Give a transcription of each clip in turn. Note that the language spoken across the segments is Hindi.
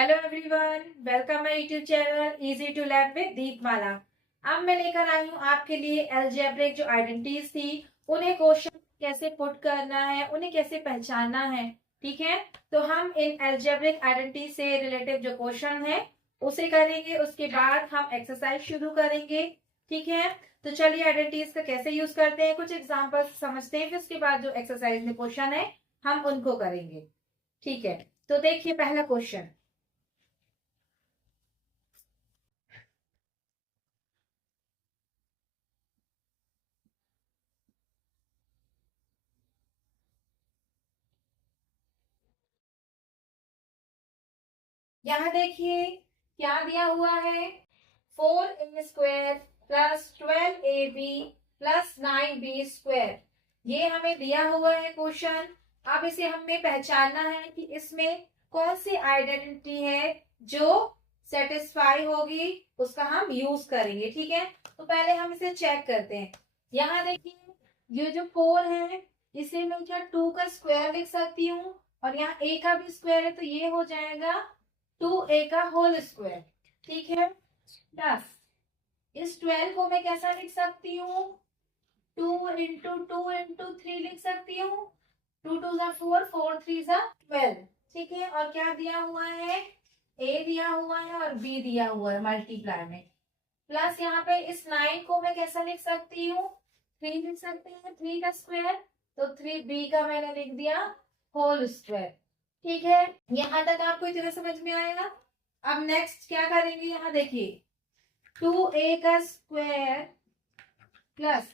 Hello everyone, welcome my YouTube channel easy to learn with Deepmala. अब मैं लेकर आई हूँ आपके लिए अलजेब्रिक जो आइडेंटिटीज थी, उन्हें क्वेश्चन कैसे पुट करना है, उन्हें कैसे पहचानना है। ठीक है, तो हम इन अलजेब्रिक आइडेंटिटी से रिलेटेड जो क्वेश्चन है उसे करेंगे। उसके बाद हम एक्सरसाइज शुरू करेंगे। ठीक है, तो चलिए आइडेंटिटीज का कैसे यूज करते हैं, कुछ एग्जाम्पल समझते हैं, फिर उसके बाद जो एक्सरसाइज में क्वेश्चन है हम उनको करेंगे। ठीक है, तो देखिए पहला क्वेश्चन। यहाँ देखिए क्या दिया हुआ है, 4a² plus 12ab plus 9b²। ये हमें दिया हुआ है क्वेश्चन। अब इसे हमें पहचानना है कि इसमें कौन सी आइडेंटिटी है जो सेटिस्फाई होगी, उसका हम यूज करेंगे। ठीक है, तो पहले हम इसे चेक करते हैं। यहाँ देखिए ये जो 4 है, इसे मैं क्या 2 का स्क्वायर लिख सकती हूँ, और यहाँ a का भी स्क्वायर है, तो ये हो जाएगा 2a का होल स्क्वायर। ठीक है, प्लस इस 12 को मैं कैसा लिख सकती हूँ, 2 into 2 into 3 लिख सकती हूँ। 2 2 4, 4 3 12। ठीक है, और क्या दिया हुआ है, a दिया हुआ है और b दिया हुआ है मल्टीप्लाई में। प्लस यहाँ पे इस 9 को मैं कैसा लिख सकती हूँ, 3 लिख सकते हैं, 3 का स्क्वायर, तो 3b का मैंने लिख दिया होल स्क्वायर। ठीक है, यहाँ तक आपको इतना समझ में आएगा। अब नेक्स्ट क्या करेंगे, यहाँ देखिए 2a का स्क्वायर प्लस,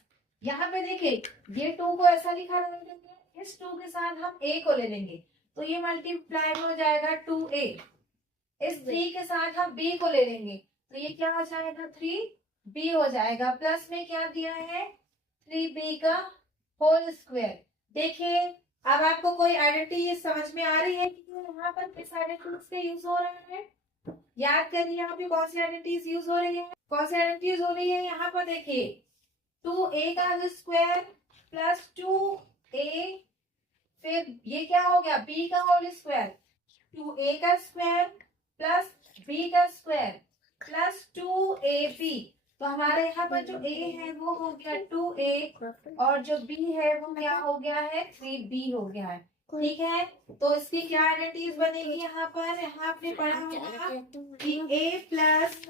यहाँ पे देखिए ये 2 को ऐसा लिखा रहेगा, इस 2 के साथ हम a को ले लेंगे, तो ये मल्टीप्लाई में हो जाएगा 2a। इस 3 के साथ हम b को ले लेंगे, तो ये क्या हो जाएगा, 3b हो जाएगा। प्लस में क्या दिया है, 3b का होल स्क्वायर। देखिए अब आपको कोई आइडेंटिटी समझ में आ रही है कि यहाँ पर किस आइडेंटिटीज के यूज हो रहे हैं। याद करिए यहाँ पे कौन सी आइडेंटिटीज यूज हो रही है, कौन सी आइडेंटिटीज हो रही है। यहाँ पर देखिए 2a का स्क्वायर प्लस 2a, फिर ये क्या हो गया, b का होल स्क्वायर, 2a का स्क्वायर प्लस b का स्क्वायर प्लस 2ab। तो हमारे यहाँ पर जो a है वो हो गया 2a, और जो b है वो क्या हो गया है, 3b हो गया है। ठीक है, तो इसकी क्या आइडेंटिटीज बनेगी, यहाँ पर यहाँ आपने पढ़ा होगा कि a प्लस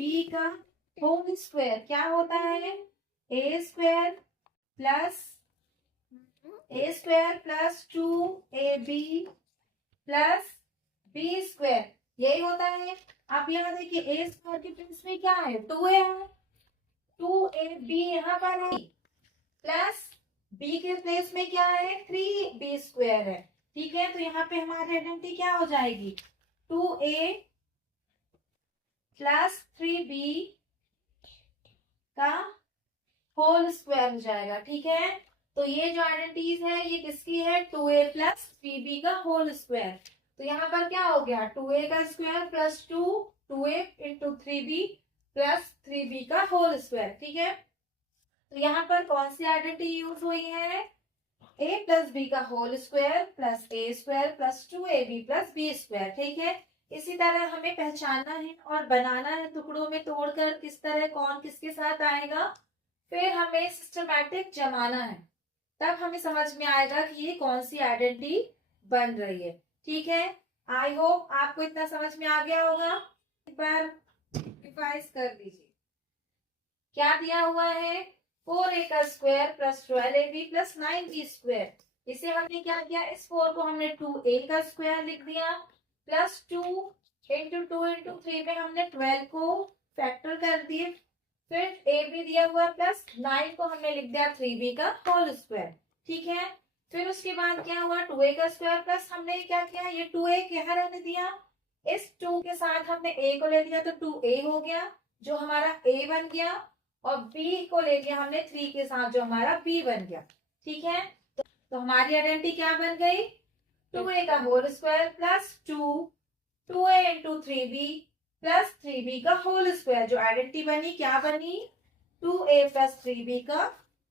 b का होल स्क्वायर क्या होता है, a² plus 2ab plus b², यही होता है। अब यहाँ देखिए a² के प्लेस में क्या है, 2a है, 2ab यहाँ पर है, प्लस b के प्लेस में क्या है, 3b² है। ठीक है, तो यहाँ पे हमारी आइडेंटिटी क्या हो जाएगी, 2a प्लस 3b का होल स्क्वायर हो जाएगा। ठीक है, तो ये जो आइडेंटिटीज है ये किसकी है, 2a प्लस 3b का होल स्क्वायर। तो यहाँ पर क्या हो गया, 2a का square plus 2a into 3b plus 3b का होल स्क्वायर। ठीक है, तो यहाँ पर कौन सी आइडेंटिटी यूज हुई है, a प्लस b का whole square plus a² plus 2ab plus b²। ठीक है, इसी तरह हमें पहचानना है और बनाना है, टुकड़ों में तोड़कर किस तरह कौन किसके साथ आएगा, फिर हमें सिस्टमैटिक जमाना है, तब हमें समझ में आएगा कि ये कौन सी आइडेंटिटी बन रही है। ठीक है, आई होप आपको इतना समझ में आ गया होगा। एक बार रिवाइज कर लीजिए। क्या दिया हुआ है, 4a का square plus 12ab plus 9b²। इसे हमने क्या किया, इस 4 को हमने 2a का स्क्वायर लिख दिया, प्लस 2 इंटू 2 इंटू 3 में हमने 12 को फैक्टर कर दिए, फिर a भी दिया हुआ प्लस 9 को हमने लिख दिया 3b का होल स्क्वायर। ठीक है, फिर उसके बाद क्या हुआ, 2a का स्क्वायर प्लस हमने क्या किया, ये 2a यहाँ रहने दिया, इस 2 के साथ हमने a को ले लिया, तो 2a हो गया जो हमारा a बन गया, और b को ले लिया हमने 3 के साथ जो हमारा b बन गया। ठीक है, तो हमारी आइडेंटिटी क्या बन गई, 2a का whole square plus 2a into 3b plus 3b का होल स्क्वायर। जो आइडेंटिटी बनी क्या बनी, 2a प्लस 3b का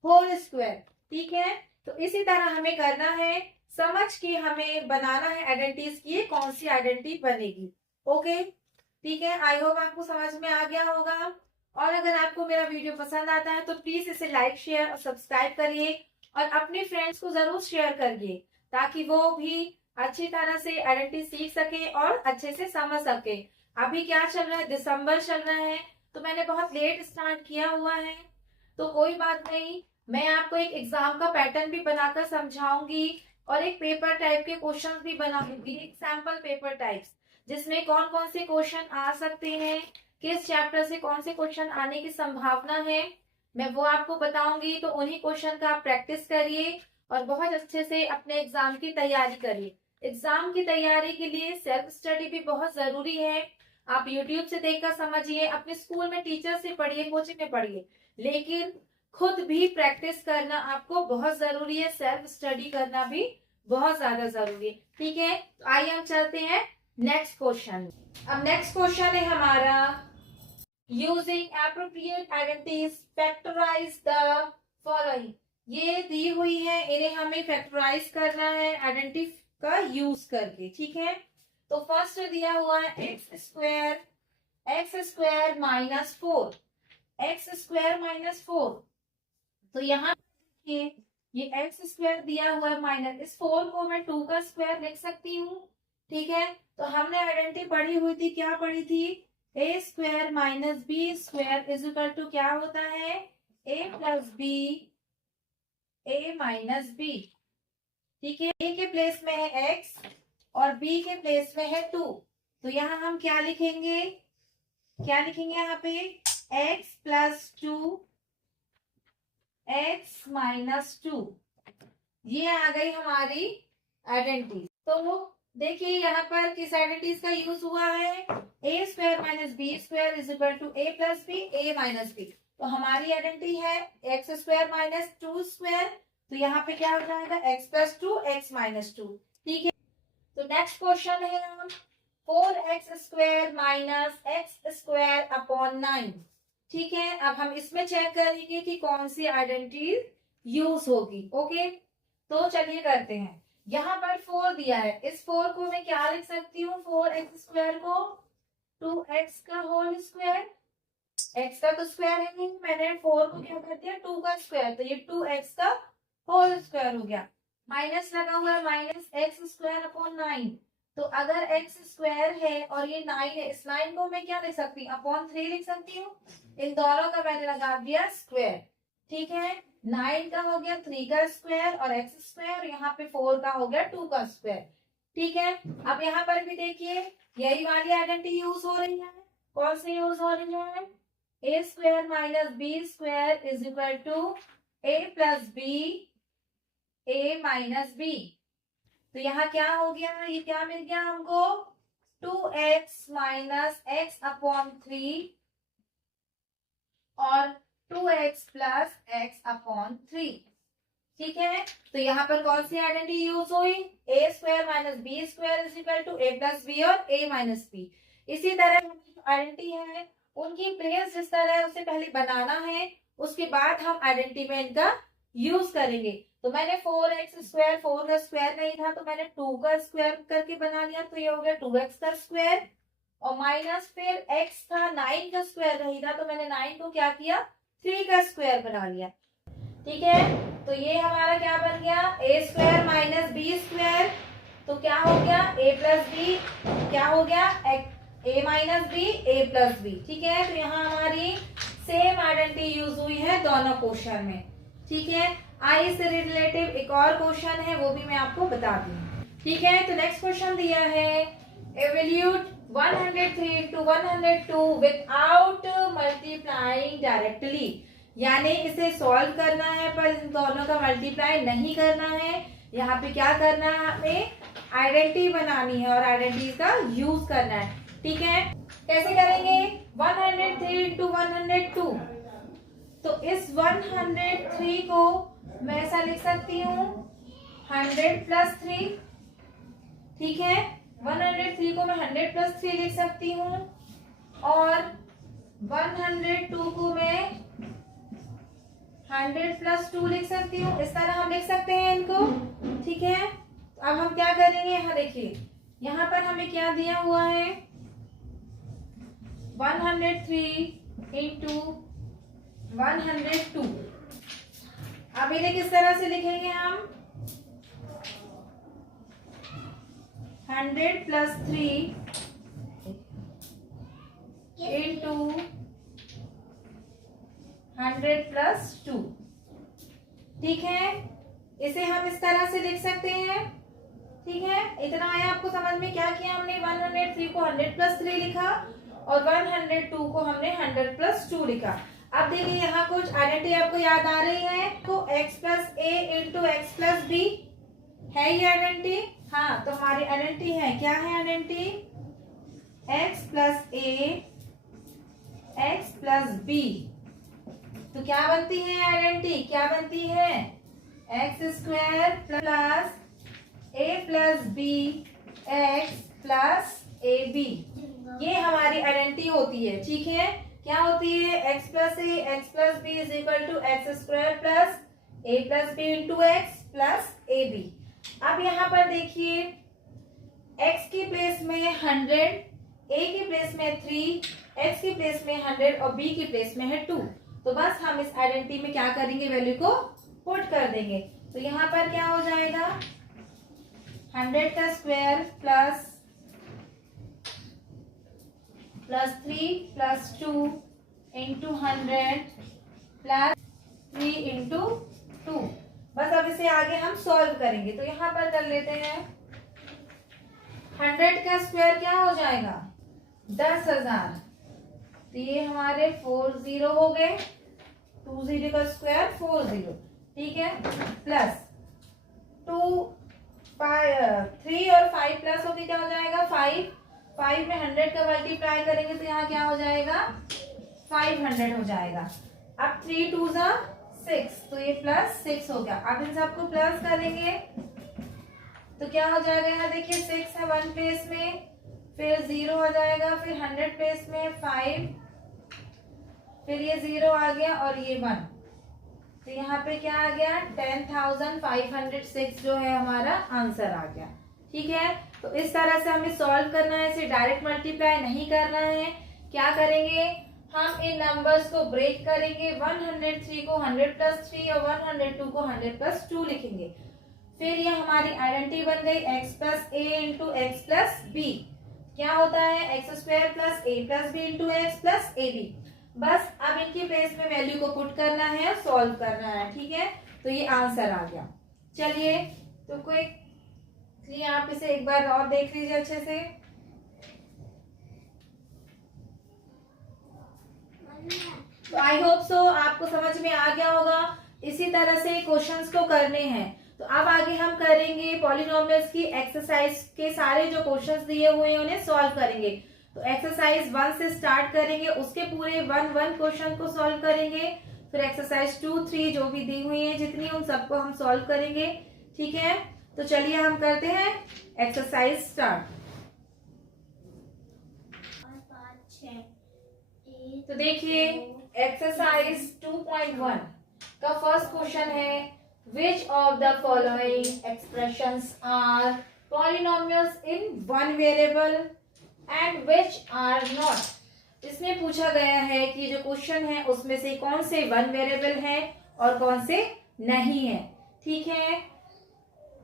होल स्क्वायर। ठीक है, तो इसी तरह हमें करना है, समझ के हमें बनाना है आइडेंटिटीज की, कौन सी आइडेंटिटी बनेगी। ओके, ठीक है। आई होप आपको समझ में आ गया होगा। और अगर आपको मेरा वीडियो पसंद आता है तो प्लीज इसे लाइक, शेयर और सब्सक्राइब करिए और अपने फ्रेंड्स को जरूर शेयर करिए, ताकि वो भी अच्छी तरह से आइडेंटिटी सीख सके और अच्छे से समझ सके। अभी क्या चल रहा है, दिसंबर चल रहा है, तो मैंने बहुत लेट स्टार्ट किया हुआ है, तो कोई बात नहीं, मैं आपको एक एग्जाम का पैटर्न भी बनाकर समझाऊंगी और एक पेपर टाइप के क्वेश्चंस भी बनाऊंगी, एक सैंपल पेपर टाइप्स, जिसमें कौन कौन से क्वेश्चन आ सकते हैं, किस चैप्टर से कौन से क्वेश्चन आने की संभावना है, मैं वो आपको बताऊंगी। तो उन्हीं क्वेश्चन का आप प्रैक्टिस करिए और बहुत अच्छे से अपने एग्जाम की तैयारी करिए। एग्जाम की तैयारी के लिए सेल्फ स्टडी भी बहुत जरूरी है। आप यूट्यूब से देखकर समझिए, अपने स्कूल में टीचर से पढ़िए, कोचिंग में पढ़िए, लेकिन खुद भी प्रैक्टिस करना आपको बहुत जरूरी है। सेल्फ स्टडी करना भी बहुत ज्यादा जरूरी है। ठीक है, तो आइए हम चलते हैं नेक्स्ट क्वेश्चन। अब नेक्स्ट क्वेश्चन है हमारा, using appropriate identities factorise the following. ये दी हुई है, इन्हें हमें फैक्टराइज करना है आइडेंटिटी का यूज करके। ठीक है, तो फर्स्ट दिया हुआ है x square minus 4, x square minus 4। तो यहाँ देखिए, ये एक्स स्क्वायर दिया हुआ है माइनस, इस 4 को मैं 2 का स्क्वायर लिख सकती हूँ। ठीक है, तो हमने आइडेंटिटी पढ़ी हुई थी, क्या पढ़ी थी, A square minus B square is equal to क्या होता है, A plus B, A minus B. ठीक है, ए के प्लेस में है एक्स और बी के प्लेस में है 2, तो यहाँ हम क्या लिखेंगे, यहाँ पे एक्स प्लस 2, एक्स माइनस 2, ये आ गई हमारी आइडेंटिटी। तो देखिए यहाँ पर किस आइडेंटिटीज का यूज हुआ है, A square minus B square is equal to A plus B, A minus B. तो हमारी आइडेंटिटी है एक्स स्क्वायर माइनस 2 स्क्वायर, तो यहाँ पे क्या हो जाएगा, एक्स प्लस 2, एक्स माइनस 2। ठीक है, तो नेक्स्ट क्वेश्चन है हम 4x square minus x square upon 9। ठीक है, अब हम इसमें चेक करेंगे कि कौन सी आइडेंटिटी यूज होगी। ओके, तो चलिए करते हैं। यहाँ पर 4 दिया है, इस 4 को मैं क्या लिख सकती हूँ, 4x स्क्वायर को 2x का होल स्क्वायर, x का तो स्क्वायर है नहीं, मैंने 4 को क्या कर दिया 2 का स्क्वायर, तो ये 2x का होल स्क्वायर हो गया। माइनस लगा हुआ है, माइनस एक्स स्क्वायर अपॉन 9। तो अगर x स्क्वायर है और ये 9 है, इस 9 को मैं क्या लिख सकती हूँ, अपॉन 3 लिख सकती हूँ। इन दोनों का मैंने लगा दिया स्क्वायर। ठीक है, 9 का हो गया 3 का स्क्वायर और एक्स स्क्वायर, यहाँ पे 4 का हो गया 2 का स्क्वायर। ठीक है, अब यहाँ पर भी देखिए यही वाली आइडेंटिटी यूज हो रही है। कौन सी यूज हो रही है, A square minus B square is equal to A plus B, A minus B. तो यहाँ क्या हो गया, ये क्या मिल गया हमको, 2x माइनस एक्स अपॉन 3 और 2x प्लस एक्स अपॉन 3। ठीक है, तो यहाँ पर कौन सी आइडेंटिटी यूज हुई, A square minus B square is equal to A plus B और ए माइनस बी। इसी तरह आइडेंटिटी है, उनकी प्लेस जिस तरह है उसे पहले बनाना है, उसके बाद हम आइडेंटिटी में इनका यूज करेंगे। तो मैंने 4x स्क्वायर, 4 का स्क्वायर नहीं था तो मैंने 2 का स्क्वायर करके बना लिया, तो ये हो गया 2x का स्क्वायर, और माइनस फिर x था 9 का स्क्वायर नहीं था, तो मैंने 9 को क्या किया 3 का स्क्वायर बना लिया। ठीक है, तो ये हमारा क्या बन गया, ए स्क्वायर माइनस बी स्क्वायर, तो क्या हो गया ए प्लस बी, क्या हो गया ए माइनस बी, ए प्लस बी। ठीक है, तो यहाँ हमारी सेम आइडेंटिटी यूज हुई है दोनों क्वेश्चन में। ठीक है, आई से रिलेटिव एक और क्वेश्चन है, वो भी मैं आपको बता दूं। ठीक है, तो नेक्स्ट क्वेश्चन दिया है, evaluate 103 into 102 without multiplying directly, यानी इसे सॉल्व करना है पर इन दोनों का मल्टीप्लाई नहीं करना है। यहाँ पे क्या करना है, हमें आइडेंटिटी बनानी है और आइडेंटिटी का यूज करना है। ठीक है, कैसे करेंगे, 103 into 102, तो इस 103 को मैं ऐसा लिख सकती हूँ 100 प्लस 3। ठीक है, 103 को मैं 100 प्लस 3 लिख सकती हूँ और 102 को मैं 100 प्लस 2 लिख सकती हूँ। इस तरह हम लिख सकते हैं इनको। ठीक है, अब हम क्या करेंगे, यहाँ देखिए यहाँ पर हमें क्या दिया हुआ है, 103 इंटू 102। अब इन्हें किस तरह से लिखेंगे हम? 100 प्लस 3 इंटू 100 प्लस 2। ठीक है, इसे हम इस तरह से लिख सकते हैं। ठीक है, इतना आया आपको समझ में? क्या किया हमने? 103 को 100 प्लस 3 लिखा और 102 को हमने 100 प्लस 2 लिखा। अब देखिए यहाँ कुछ आइडेंटिटी आपको याद आ रही है? तो x plus a into x plus B है ये आइडेंटिटी। हाँ, तो हमारी आइडेंटिटी है, क्या है identity? x plus a x plus b. तो क्या बनती है आइडेंटिटी? क्या बनती है? X square plus a plus b x plus a b. ये हमारी आइडेंटिटी होती है। ठीक है, क्या होती है? X plus a x plus b is equal to x square plus a plus b into x plus a b. अब यहाँ पर देखिए, x की प्लेस में 100, a की प्लेस में 3, x की प्लेस में 100 और b की प्लेस में है 2। तो बस हम इस आइडेंटिटी में क्या करेंगे? वैल्यू को पुट कर देंगे। तो यहाँ पर क्या हो जाएगा? 100 का square plus 3 plus 2 into 100 plus 3 into 2। बस अब इसे आगे हम सॉल्व करेंगे। तो यहाँ पर कर लेते हैं, 100 का स्क्वायर क्या हो जाएगा? 10,000। तो ये हमारे 40 हो गए, 20 का स्क्वायर 40। ठीक है, प्लस 3 और 5 प्लस होके क्या हो जाएगा? 5 में 100 का मल्टीप्लाई करेंगे तो यहाँ क्या हो जाएगा? 500 हो जाएगा। अब 3 2 6, तो ये प्लस 6 हो गया। अब इन सबको प्लस करेंगे तो क्या हो जाएगा? यहाँ देखिए 6 है 1 प्लेस में, फिर 0 आ जाएगा, फिर 100 प्लेस में 5, फिर ये 0 आ गया और ये 1। तो यहाँ पे क्या आ गया? 10,506 जो है हमारा आंसर आ गया। ठीक है, तो इस तरह से हमें सॉल्व करना है, इसे डायरेक्ट मल्टीप्लाई नहीं करना है। क्या करेंगे? हम इन नंबर्स को ब्रेक करेंगे। 103 को 100 प्लस 3 और 102 को 100 प्लस 2 लिखेंगे। फिर ये हमारी आइडेंटिटी बन गई x plus a into x plus b. क्या होता है? X square plus a plus b into x plus a b. बस अब इनकी प्लेस में वैल्यू को पुट करना है और सॉल्व करना है। ठीक है, तो ये आंसर आ गया। चलिए, तो क्विकली आप इसे एक बार और देख लीजिए अच्छे से। तो आई होप सो आपको समझ में आ गया होगा। इसी तरह से क्वेश्चंस को करने हैं। तो अब आगे हम करेंगे पॉलिनोमियल्स की एक्सरसाइज के सारे जो क्वेश्चंस दिए हुए हैं उन्हें सॉल्व करेंगे। तो एक्सरसाइज 1 से स्टार्ट करेंगे, उसके पूरे 1 क्वेश्चन को सॉल्व करेंगे। फिर एक्सरसाइज 2 3 जो भी दी हुई है जितनी, उन सबको हम सॉल्व करेंगे। ठीक है, तो चलिए हम करते हैं एक्सरसाइज स्टार्ट। तो देखिए एक्सरसाइज 2.1 का फर्स्ट क्वेश्चन है, which of the following expressions are polynomials in one variable and which are not. इसमें पूछा गया है कि जो क्वेश्चन है उसमें से कौन से वन वेरिएबल है और कौन से नहीं है। ठीक है,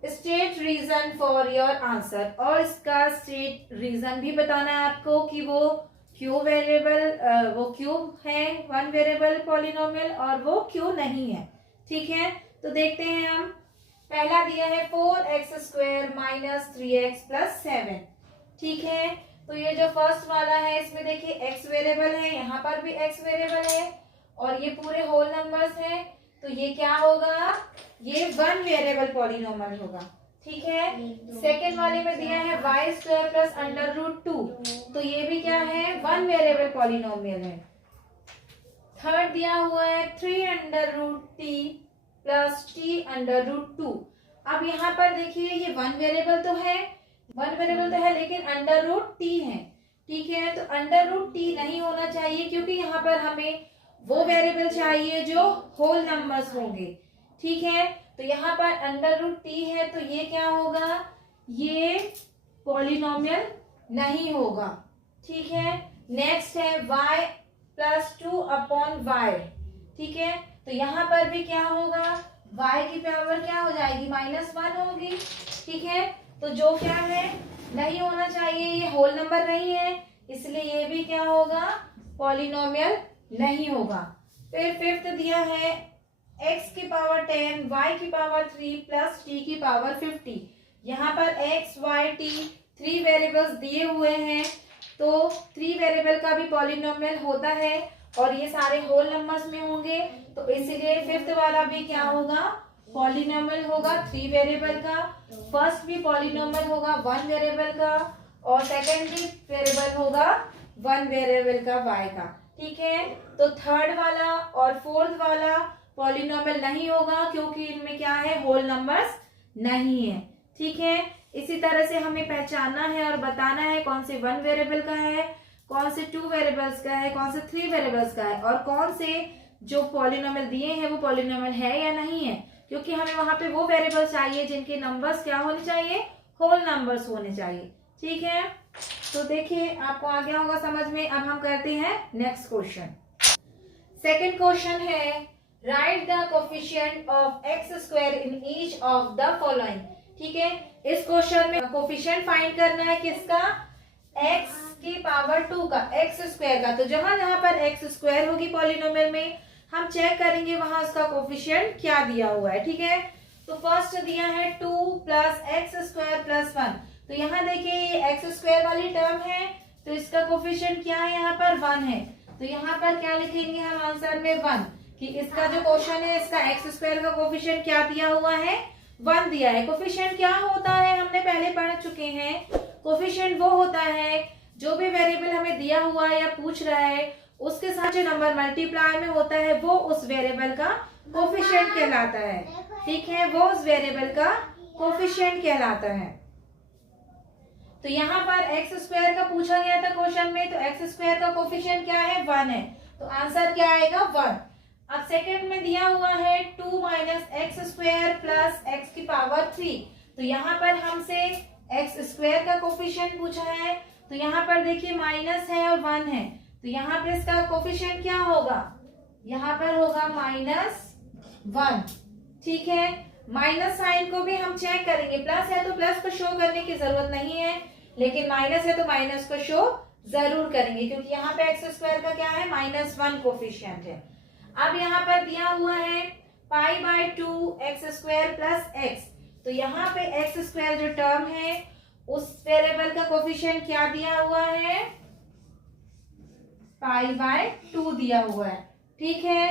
state reason for your answer, और इसका स्टेट रीजन भी बताना है आपको कि वो क्यों वेरिएबल, वो क्यों है वन वेरिएबल पॉलिनोमियल और वो क्यों नहीं है। ठीक है, तो देखते हैं हम। पहला दिया है 4x square minus 3x plus 7। ठीक है, तो ये जो फर्स्ट वाला है इसमें देखिए x वेरिएबल है, यहाँ पर भी x वेरिएबल है और ये पूरे होल नंबर्स हैं। तो ये क्या होगा? ये वन वेरिएबल पॉलिनोमियल होगा। ठीक है, सेकेंड वाले में दिया है y square plus under root 2, तो ये भी क्या है? वन वेरिएबल पॉलिनोमियल है। थर्ड दिया हुआ है 3 under root t plus t under root 2। अब यहाँ पर देखिए ये वन वेरिएबल तो है, लेकिन अंडर रूट t है। ठीक है, तो अंडर रूट t नहीं होना चाहिए क्योंकि यहाँ पर हमें वो वेरिएबल चाहिए जो होल नंबर्स होंगे। ठीक है, तो यहाँ पर अंडर रूट t है, तो ये क्या होगा? ये पॉलिनोमियल नहीं होगा। ठीक है। नेक्स्ट है y प्लस 2 अपॉन y, ठीक है। तो यहाँ पर भी क्या होगा, y की पावर क्या हो जाएगी, -1 होगी, ठीक है। तो जो क्या है, नहीं होना चाहिए, ये होल नंबर नहीं है, इसलिए ये भी क्या होगा, पॉलिनोमियल नहीं होगा। फिर फिफ्थ दिया है x की पावर 10, y की पावर 3 प्लस t की पावर 50। यहाँ पर x, y, t 3 वेरिएबल्स दिए हुए हैं, तो 3 वेरिएबल का भी पॉलिनोमियल होता है और ये सारे होल नंबर्स में होंगे, तो इसीलिए फिफ्थ वाला भी क्या होगा, पॉलिनोमियल होगा 3 वेरिएबल का। फर्स्ट भी पॉलिनोमियल होगा 1 वेरिएबल का और सेकेंड भी वेरिएबल होगा 1 वेरिएबल का y का, ठीक है। तो थर्ड वाला और फोर्थ वाला पॉलिनोमियल नहीं होगा क्योंकि इनमें क्या है, होल नंबर्स नहीं है, ठीक है। इसी तरह से हमें पहचानना है और बताना है कौन से 1 वेरिएबल का है, कौन से 2 वेरिएबल्स का है, कौन से 3 वेरिएबल्स का है और कौन से जो पॉलिनोमियल दिए हैं वो पॉलिनोमियल है या नहीं है, क्योंकि हमें वहां पे वो वेरिएबल चाहिए जिनके नंबर्स क्या होने चाहिए, होल नंबर्स होने चाहिए, ठीक है। तो देखिए आपको आ गया होगा समझ में। अब हम करते हैं नेक्स्ट क्वेश्चन। सेकेंड क्वेश्चन है, right the coefficient of x square in each of the following, ठीक है। इस क्वेश्चन में कोफिशिएंट फाइंड करना है किसका, x की पावर 2 का, एक्स स्क्वायर का। तो जहां जहां पर एक्स स्क्वायर होगी पॉलिनोमियल में, हम चेक करेंगे वहां उसका कोफिशिएंट क्या दिया हुआ है, ठीक है। तो फर्स्ट दिया है 2 प्लस एक्स स्क्वायर प्लस 1। तो यहाँ देखिए ये एक्स स्क्वायर वाली टर्म है, तो इसका कोफिशिएंट क्या है, यहाँ पर 1 है। तो यहाँ पर क्या लिखेंगे हम आंसर में 1, कि इसका जो क्वेश्चन है इसका एक्स स्क्वायर का कोफिशिएंट क्या दिया हुआ है, 1 दिया है। कोफिशिएंट क्या होता है, हमने पहले पढ़ चुके हैं। कोफिशिएंट वो होता है जो भी वेरिएबल हमें दिया हुआ है या पूछ रहा है उसके साथ जो नंबर मल्टीप्लाई में होता है वो उस वेरिएबल का कोफिशिएंट कहलाता है, ठीक है। वो उस वेरिएबल का कोफिशिएंट कहलाता है। तो यहाँ पर एक्स स्क्वायर का पूछा गया था क्वेश्चन में, तो एक्स स्क्वायर का कोफिशिएंट क्या है, 1 है, तो आंसर क्या आएगा 1। अब सेकंड में दिया हुआ है 2 minus x square plus x की पावर 3। तो यहाँ पर हमसे एक्स स्क्वायर का कोफिशिएंट पूछा है, तो यहाँ पर देखिए माइनस है और 1 है, तो यहाँ पर इसका कोफिशिएंट क्या होगा, यहाँ पर होगा -1, ठीक है। माइनस साइन को भी हम चेक करेंगे, प्लस है तो प्लस को शो करने की जरूरत नहीं है, लेकिन माइनस है तो माइनस को शो जरूर करेंगे क्योंकि यहाँ पे एक्स स्क्वायर का क्या है, -1 कोफिशिएंट है। अब यहाँ पर दिया हुआ है π/2 एक्स स्क्वायर प्लस एक्स। तो यहाँ पे एक्स स्क्वायर जो टर्म है उस वेरिएबल का कोफिशिएंट क्या दिया हुआ है, π/2 दिया हुआ है, ठीक है।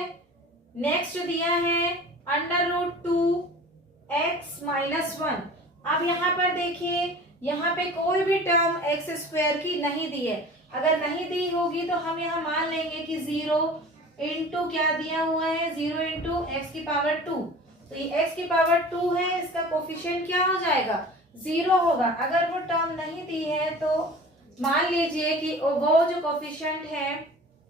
नेक्स्ट दिया है √2 x - 1। अब यहाँ पर देखिए यहाँ पे कोई भी टर्म एक्स स्क्वायर की नहीं दी है, अगर नहीं दी होगी तो हम यहाँ मान लेंगे कि 0 इंटू क्या दिया हुआ है, 0 इंटू एक्स की पावर 2। तो ये एक्स की पावर 2 है, इसका कोफिशिएंट क्या हो जाएगा, 0 होगा। अगर वो टर्म नहीं दी है तो मान लीजिए कि वो जो कोफिशिएंट है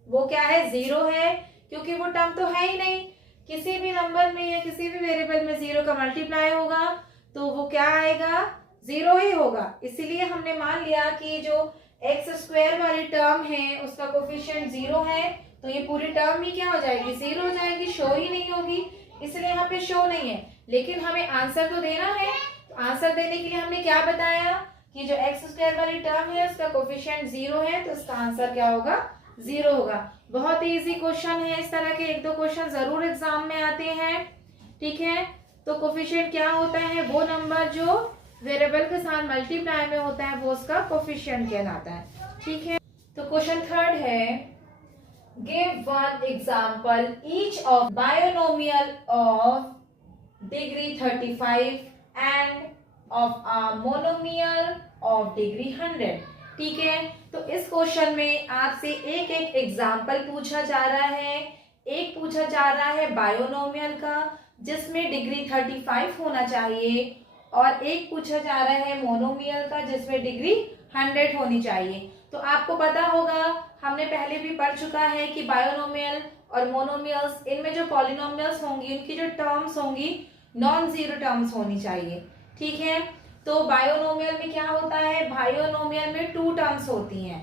वो क्या है, 0 है, क्योंकि वो टर्म तो है ही नहीं। किसी भी नंबर में या किसी भी वेरिएबल में 0 का मल्टीप्लाई होगा तो वो क्या आएगा, 0 ही होगा। इसीलिए हमने मान लिया कि जो एक्स स्क्वायर वाली टर्म है उसका कोफिशिएंट 0 है, तो ये पूरी टर्म ही क्या हो जाएगी, 0 हो जाएगी, शो ही नहीं होगी, इसलिए यहाँ पे शो नहीं है। लेकिन हमें आंसर तो देना है, तो आंसर देने के लिए हमने क्या बताया कि जो एक्स स्क्वायर वाली टर्म है उसका कोफिशिएंट 0 है, तो इसका आंसर क्या होगा, 0 होगा। बहुत ही इजी क्वेश्चन है, इस तरह के 1-2 क्वेश्चन जरूर एग्जाम में आते हैं, ठीक है। तो कोफिशिएंट क्या होता है, वो नंबर जो वेरिएबल के साथ मल्टीप्लाई में होता है वो उसका कोफिशिएंट कहलाता है, ठीक है। तो क्वेश्चन थर्ड है, give one example each of binomial of degree 35 end of a monomial of degree 100, ठीक है। तो इस क्वेश्चन में आपसे एक एक एग्जाम्पल पूछा जा रहा है। एक पूछा जा रहा है बायोनोमियल का जिसमें डिग्री 35 होना चाहिए, और एक पूछा जा रहा है मोनोमियल का जिसमें डिग्री 100 होनी चाहिए। तो आपको पता होगा, हमने पहले भी पढ़ चुका है कि बायोनोमियल और मोनोमियल्स, इनमें जो पॉलिनोमियल्स होंगी उनकी जो टर्म्स होंगी नॉन जीरो टर्म्स होनी चाहिए, ठीक है। तो बायोनोमियल में क्या होता है, बायोनोमियल में 2 टर्म्स होती हैं,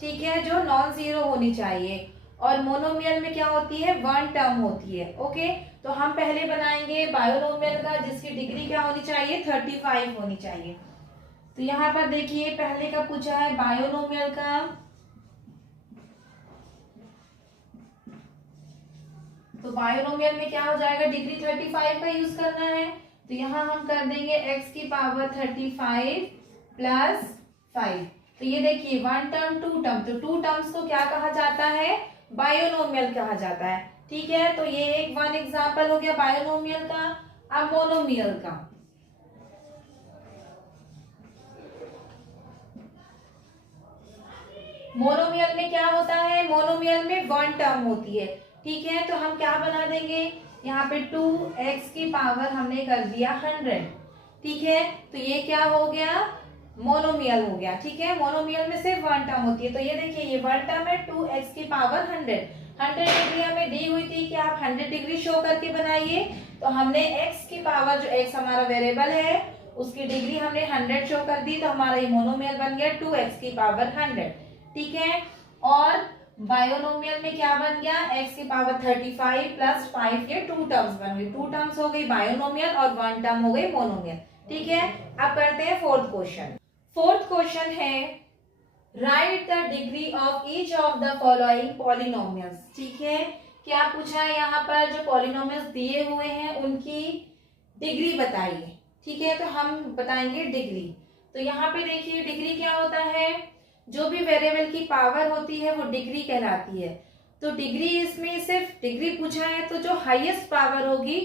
ठीक है, जो नॉन जीरो होनी चाहिए। और मोनोमियल में क्या होती है, वन टर्म होती है। ओके, तो हम पहले बनाएंगे बायोनोमियल का, जिसकी डिग्री क्या होनी चाहिए, 35 होनी चाहिए। तो यहाँ पर देखिए पहले का पूछा है बायोनोमियल का, तो बायोनोमियल में क्या हो जाएगा, डिग्री 35 का यूज करना है। तो यहाँ हम कर देंगे x की पावर 35 प्लस 5। तो ये देखिए वन टर्म टू टर्म, तो टू टर्म्स को क्या कहा जाता है, बायोनोमियल कहा जाता है। ठीक है, तो ये एक वन एग्जांपल हो गया बायोनोमियल का। अब मोनोमियल का, मोनोमियल में क्या होता है, मोनोमियल में वन टर्म होती है। ठीक है, तो हम क्या बना देंगे, यहाँ पे 2x की पावर हमने कर दिया 100। ठीक है, तो ये क्या हो गया, मोनोमियल हो गया। ठीक है, मोनोमियल में सिर्फ वन टर्म होती है। तो ये देखिए ये वन टर्म है 2x की पावर 100। 100 डिग्री हमें दी हुई थी कि आप 100 डिग्री शो करके बनाइए। तो हमने x की पावर, जो x हमारा वेरिएबल है, उसकी डिग्री हमने 100 शो कर दी, तो हमारा ये मोनोमियल बन गया 2x की पावर 100। ठीक है, और बायोनोमियल में क्या बन गया, x की पावर 35 प्लस 5, ये टू टर्म्स बन गई। टू टर्म्स हो गई बायोनोमियल और वन टर्म हो गई मोनोमियल। ठीक है, अब करते हैं फोर्थ क्वेश्चन। फोर्थ क्वेश्चन है right the degree of each of the following polynomials. ठीक है, क्या पूछा है यहाँ पर, जो पॉलिनोमियल्स दिए हुए हैं उनकी डिग्री बताइए। ठीक है, तो हम बताएंगे डिग्री। तो यहाँ पे देखिए डिग्री क्या होता है, जो भी वेरिएबल की पावर होती है वो डिग्री कहलाती है। तो डिग्री, इसमें सिर्फ डिग्री पूछा है, तो जो हाईएस्ट पावर होगी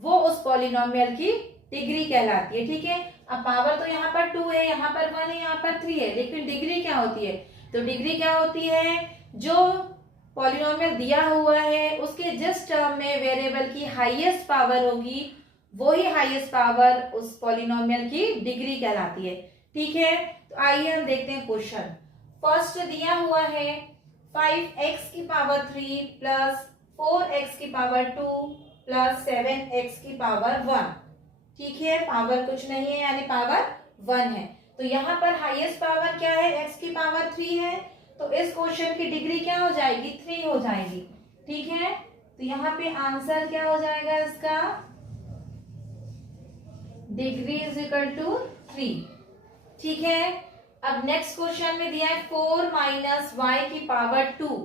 वो उस पॉलिनोमियल की डिग्री कहलाती है। ठीक है, अब पावर तो यहाँ पर 2 है, यहाँ पर 1 है, यहाँ पर 3 है, लेकिन डिग्री क्या होती है, तो डिग्री क्या होती है, जो पॉलिनोमियल दिया हुआ है उसके जिस टर्म में वेरिएबल की हाईएस्ट पावर होगी वो ही हाईएस्ट पावर उस पॉलिनोमियल की डिग्री कहलाती है। ठीक है, तो आइए हम देखते हैं क्वेश्चन। फर्स्ट दिया हुआ है 5x की पावर 3 प्लस 4x की पावर 2 प्लस 7x की पावर 1। ठीक है, पावर कुछ नहीं है यानी पावर 1 है। तो यहाँ पर हाईएस्ट पावर क्या है, x की पावर 3 है, तो इस क्वेश्चन की डिग्री क्या हो जाएगी, 3 हो जाएगी। ठीक है, तो यहाँ पे आंसर क्या हो जाएगा इसका, डिग्री इज इक्वल टू 3। ठीक है, अब नेक्स्ट क्वेश्चन में दिया है 4 माइनस वाई की पावर 2।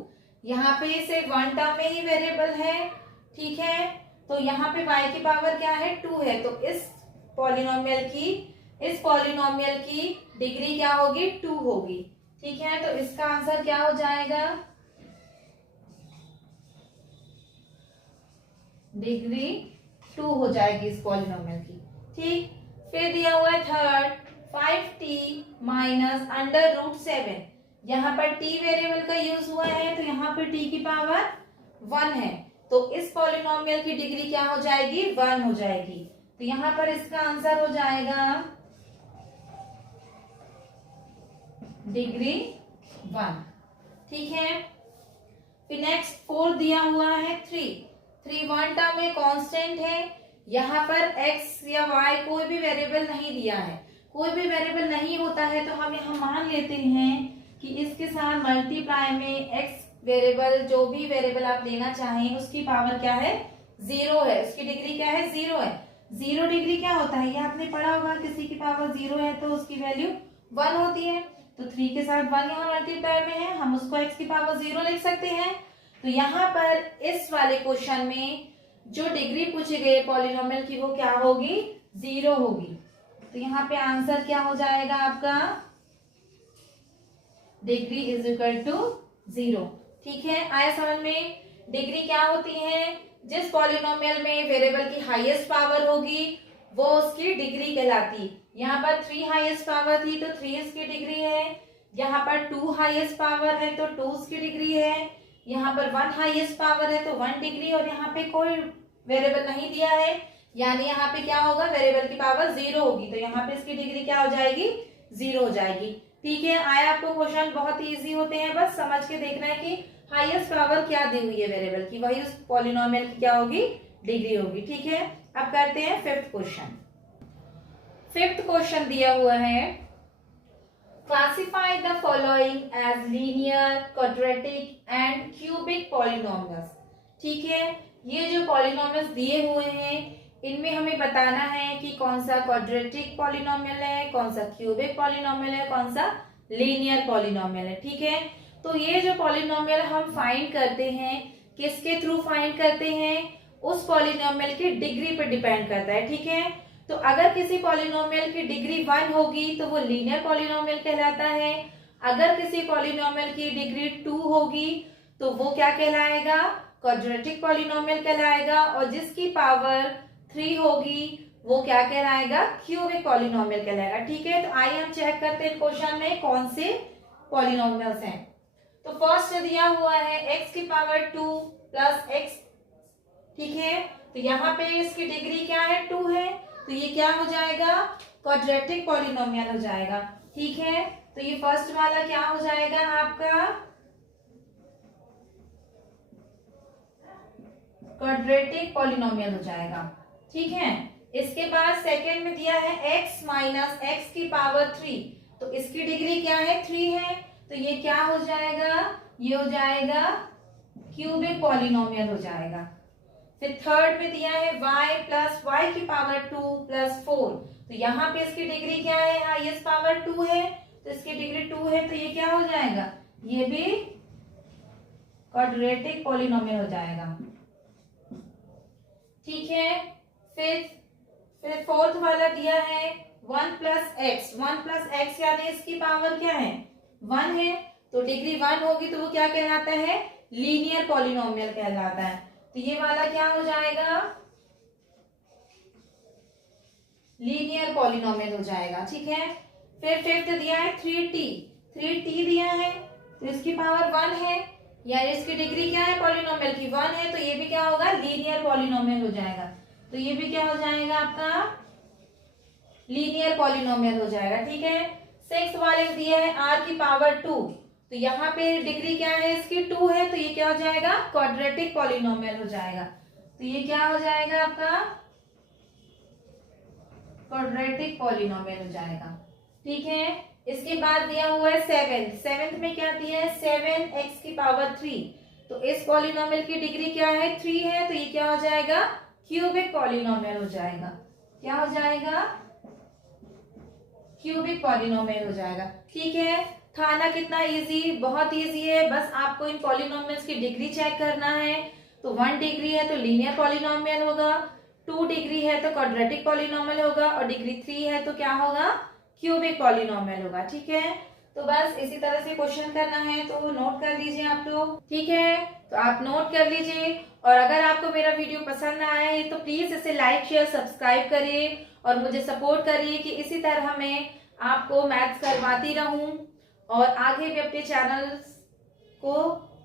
यहाँ पे से वन टर्म में ही वेरिएबल है। ठीक है, तो यहाँ पे y की पावर क्या है, 2 है, तो इस पॉलिनोमियल की डिग्री क्या होगी, 2 होगी। ठीक है, तो इसका आंसर क्या हो जाएगा, डिग्री 2 हो जाएगी इस पॉलिनोमियल की। ठीक, फिर दिया हुआ है third 5t minus under root 7। यहाँ पर t वेरिएबल का यूज हुआ है, तो यहाँ पर t की पावर 1 है, तो इस पॉलिनोमियल की डिग्री क्या हो जाएगी, 1 हो जाएगी। तो यहाँ पर इसका आंसर हो जाएगा डिग्री 1। ठीक है, फिर नेक्स्ट 4 दिया हुआ है 3 वन टर्म में कांस्टेंट है। यहाँ पर x या y कोई भी वेरिएबल नहीं दिया है, कोई भी वेरिएबल नहीं होता है, तो हम यहाँ मान लेते हैं कि इसके साथ मल्टीप्लाई में x वेरिएबल, जो भी वेरिएबल आप लेना चाहें उसकी पावर क्या है, 0 है, उसकी डिग्री क्या है, 0 है। 0 डिग्री क्या होता है, ये आपने पढ़ा होगा, किसी की पावर 0 है तो उसकी वैल्यू 1 होती है। तो 3 के साथ 1 यहाँ मल्टीप्लाई में है, हम उसको x की पावर 0 लिख सकते हैं। तो यहाँ पर इस वाले क्वेश्चन में जो डिग्री पूछी गई पॉलिनोमियल की वो क्या होगी, 0 होगी। तो यहाँ पे आंसर क्या हो जाएगा आपका, डिग्री इज इक्वल टू 0। ठीक है, आया समझ में। डिग्री क्या होती है, जिस पॉलिनोमियल में वेरिएबल की हाईएस्ट पावर होगी वो उसकी डिग्री कहलाती। यहाँ पर 3 हाईएस्ट पावर थी तो 3 इसकी डिग्री है, यहाँ पर 2 हाईएस्ट पावर है तो 2 इसकी डिग्री है, यहाँ पर 1 हाईएस्ट पावर है तो 1 डिग्री, और यहाँ पे कोई वेरिएबल नहीं दिया है, यानी यहाँ पे क्या होगा, वेरिएबल की पावर 0 होगी, तो यहाँ पे इसकी डिग्री क्या हो जाएगी, 0 हो जाएगी। ठीक है, आया आपको क्वेश्चन, बहुत ही इजी होते हैं, बस समझ के देखना है कि हाईएस्ट पावर क्या दी हुई है वेरिएबल की, वही उस पॉलिनोमियल की क्या होगी, डिग्री होगी। ठीक है, अब करते हैं फिफ्थ क्वेश्चन। फिफ्थ क्वेश्चन दिया हुआ है classify the following as linear, quadratic and cubic polynomials. ठीक है, ये जो पॉलिनोमियल्स दिए हुए हैं इनमें हमें बताना है कि कौन सा क्वाड्रेटिक पॉलिनोमियल है, कौन सा क्यूबिक पॉलिनोमियल है, कौन सा लीनियर पॉलिनोमियल है। ठीक है, तो ये जो पॉलिनोमियल हम फाइंड करते हैं किसके थ्रू फाइंड करते हैं, उस पॉलिनोमियल की डिग्री पर डिपेंड करता है। ठीक है, तो अगर किसी पॉलिनोमियल की डिग्री 1 होगी तो वो लीनियर पॉलिनोमियल कहलाता है। अगर किसी पॉलिनोमियल की डिग्री 2 होगी तो वो क्या कहलाएगा, क्वाड्रेटिक पॉलिनोमियल कहलाएगा। और जिसकी पावर 3 होगी वो क्या कहलाएगा, क्यूबिक पॉलिनोमियल कहलाएगा। ठीक है, तो आइए हम चेक करते हैं क्वेश्चन में कौन से पॉलिनोमियल्स हैं। तो फर्स्ट दिया हुआ है x की पावर 2 प्लस x। ठीक है, तो यहाँ पे इसकी डिग्री क्या है, 2 है, तो ये क्या हो जाएगा, क्वाड्रेटिक पॉलिनोमियल हो जाएगा। ठीक है, तो ये फर्स्ट वाला क्या हो जाएगा आपका, क्वाड्रेटिक पॉलिनोमियल हो जाएगा। ठीक है, इसके बाद सेकंड में दिया है x माइनस एक्स की पावर 3, तो इसकी डिग्री क्या है, 3 है, तो ये क्या हो जाएगा, ये हो जाएगा क्यूबिक पॉलिनोमियल हो जाएगा। फिर थर्ड में दिया है y प्लस वाई की पावर 2 प्लस 4, तो यहाँ पे इसकी डिग्री क्या है, हाईएस्ट पावर 2 है, तो इसकी डिग्री 2 है, तो ये क्या हो जाएगा, ये भी क्वाड्रेटिक पॉलिनोमियल हो जाएगा। ठीक है, फिर फोर्थ वाला दिया है 1 प्लस एक्स। 1 प्लस एक्स यानी इसकी पावर क्या है, 1 है, तो डिग्री 1 होगी तो वो क्या कहलाता है, लीनियर पॉलिनोमियल कहलाता है। तो ये वाला क्या हो जाएगा, लीनियर पॉलिनोमियल हो जाएगा। ठीक है, फिर फिफ्थ दिया है 3t। 3t दिया है तो इसकी पावर 1 है, या इसकी डिग्री क्या है पॉलिनोमियल की, 1 है, तो ये भी क्या होगा, लीनियर पॉलिनोमियल हो जाएगा। तो ये भी क्या हो जाएगा आपका, लीनियर पॉलिनोमियल हो जाएगा। ठीक है, सिक्स वाले दिया है r की पावर 2, तो यहाँ पे डिग्री क्या है इसकी, 2 है, तो ये क्या हो जाएगा, क्वाड्रेटिक पॉलिनोमियल हो जाएगा। तो ये क्या हो जाएगा आपका, क्वाड्रेटिक पॉलिनोमियल हो जाएगा। ठीक है, इसके बाद दिया हुआ है सेवेंथ में क्या दिया है, 7x की पावर 3, तो इस पॉलिनोमियल की डिग्री क्या है, 3 है, तो ये क्या हो जाएगा, क्यूबिक पॉलिनोमियल हो जाएगा। क्या हो जाएगा, क्यूबिक पॉलिनोमियल हो जाएगा। ठीक है, था ना कितना इजी, बहुत इजी है, बस आपको इन पॉलिनोमियल्स की डिग्री चेक करना है। तो 1 डिग्री है तो लीनियर पॉलिनोमियल होगा, 2 डिग्री है तो क्वाड्रेटिक पॉलिनोमियल होगा, और डिग्री 3 है तो क्या होगा, क्यूबिक पॉलिनोमियल होगा। ठीक है, तो बस इसी तरह से क्वेश्चन करना है, तो नोट कर लीजिए आप लोग। ठीक है, तो आप नोट कर लीजिए, और अगर आपको मेरा वीडियो पसंद आया है तो प्लीज इसे लाइक शेयर सब्सक्राइब करिए और मुझे सपोर्ट करिए कि इसी तरह मैं आपको मैथ्स करवाती रहूं और आगे भी अपने चैनल्स को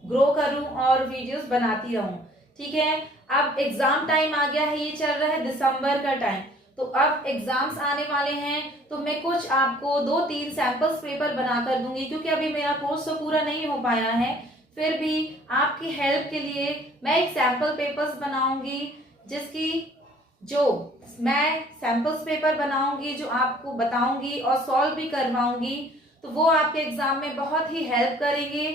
ग्रो करूं और वीडियोस बनाती रहूं। ठीक है, अब एग्जाम टाइम आ गया है, ये चल रहा है दिसंबर का टाइम, तो अब एग्जाम्स आने वाले हैं, तो मैं कुछ आपको 2-3 सैंपल्स पेपर बनाकर दूंगी, क्योंकि अभी मेरा कोर्स तो पूरा नहीं हो पाया है। फिर भी आपकी हेल्प के लिए मैं एक सैंपल पेपर्स बनाऊंगी, जिसकी जो मैं सैंपल्स पेपर बनाऊंगी, जो आपको बताऊंगी और सॉल्व भी करवाऊंगी, तो वो आपके एग्जाम में बहुत ही हेल्प करेंगे।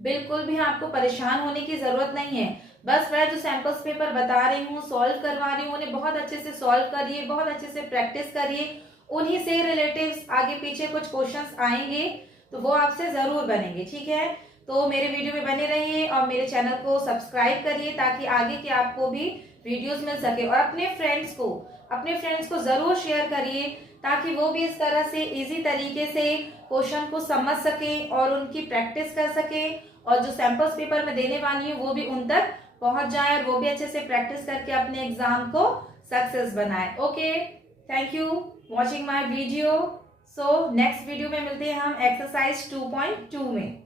बिल्कुल भी आपको परेशान होने की जरूरत नहीं है, बस मैं जो सैंपल्स पेपर बता रही हूँ, सॉल्व करवा रही हूँ, उन्हें बहुत अच्छे से सॉल्व करिए, बहुत अच्छे से प्रैक्टिस करिए, उन्हीं से रिलेटिव्स आगे पीछे कुछ क्वेश्चंस आएंगे तो वो आपसे जरूर बनेंगे। ठीक है, तो मेरे वीडियो में बने रहिए और मेरे चैनल को सब्सक्राइब करिए, ताकि आगे के आपको भी वीडियोस मिल सके, और अपने फ्रेंड्स को जरूर शेयर करिए, ताकि वो भी इस तरह से इजी तरीके से क्वेश्चन को समझ सके और उनकी प्रैक्टिस कर सके, और जो सैंपल्स पेपर में देने वाली हूँ वो भी उन तक पहुंच जाए और वो भी अच्छे से प्रैक्टिस करके अपने एग्जाम को सक्सेस बनाए। Okay, thank you watching my video. So next video में मिलते हैं हम एक्सरसाइज 2.2 में।